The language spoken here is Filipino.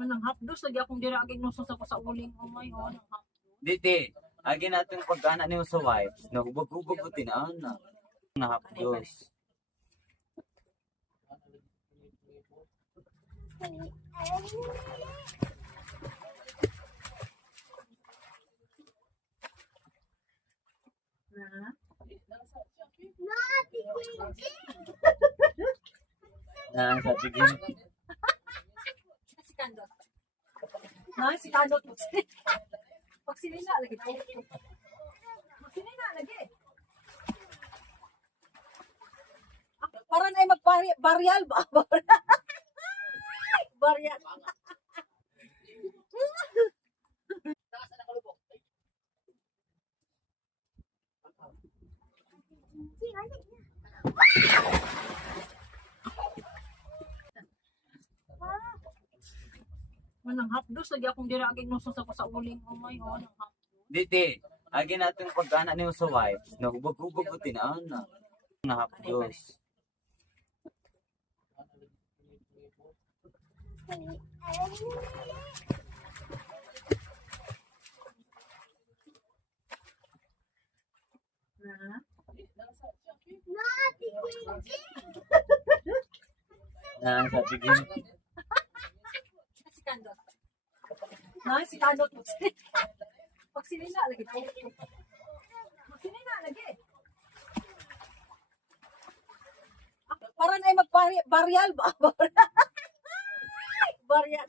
Manang hapdos lagi akong dira aging nuso sa sa uling my oh nang hap. Diti, agi natin pagkana niyo sa wife, nahubog-hubog ko tinana. Nahapdos. Na. Na sa tigil. Si Kandot. Na si Kandot. Pagsilina lagi. Pagsilina lagi. Para na ay mag-burial ba? Burial. Manang hapdos lagi akong dira aging nuso sa sa uling oh my oh nang hap. Diti, agi natin pagkana niyo sa wife, nahubog-hubog ko. Nahapdos. Na. Na sa tigil. Si Kandot. Na si Kandot. Pagsilina lagi. Pagsilina lagi. Para na ay mag-burial ba? Burial.